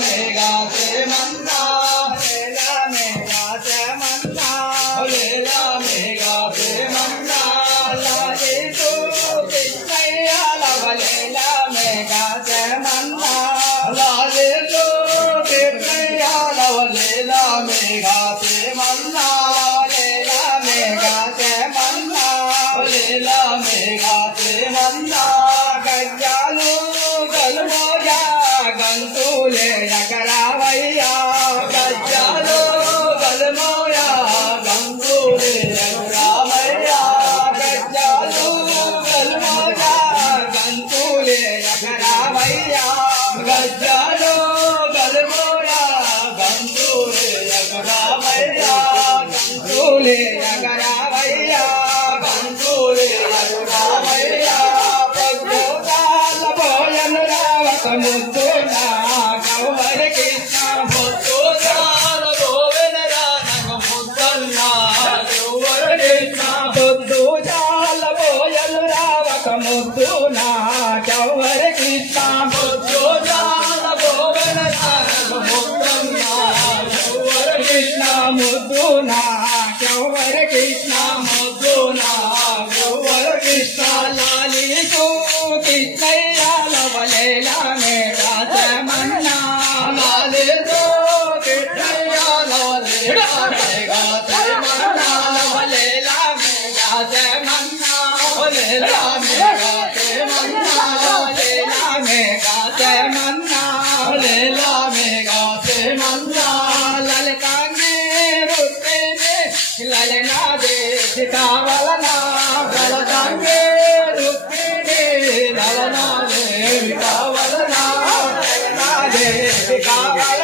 में गाते मन्ना, लेला में गाते मन्ना, लेला में गाते मन्ना, लाली तू कृष्णैया लव लेला में गाते मन्ना, लाले तो कृष्णैया लव लेला में गाते मन्ना, लेला में गाते मन्ना, लेला में गाते मन्ना, गज्जालू गलमोया गंतूले यकरावయ్యా, गज्जालो गलमोया गंगूले रामैया, गज्जालू गलमोया गंतूले यकरावయ్యా, गज्जालो गलमोया गंगूले रामैया, गंतूले यकरावయ్యా, गंगूले रामैया, పొద్దుగాల భోజను రావక ముద్దున గౌహరి కృష్ణ ముద్దుగాల గోవిందరా నగ ముద్దన్నా గౌవర కృష్ణ, పొద్దుగాల భోజను రావక ముద్దున గౌహరి కృష్ణ, ముద్దుగాల గోవిందరా నగ ముద్దన్నా గౌవర కృష్ణ, ముద్దున గౌహరి కృష్ణ, ముద్దునా గౌవర కృష్ణ, లాలి తూ కృష్ణయ్య లవలేలా మే రాజమన్నా, లాలే తో కృష్ణయ్య లవలేలా మే గాతే మన్నా, లవలేలా మే రాజమన్నా, లేలా మే గాతే మన్నా, లవలేలా మే రాజమన్నా, లేలా మే గాతే మన్నా, లలితాంగి రుక్మిణి లలనా దేవి కావలనా, లలితాంగి రుక్మిణి లలనా దేవి కావలనా, లలనా దేవి కావలనా,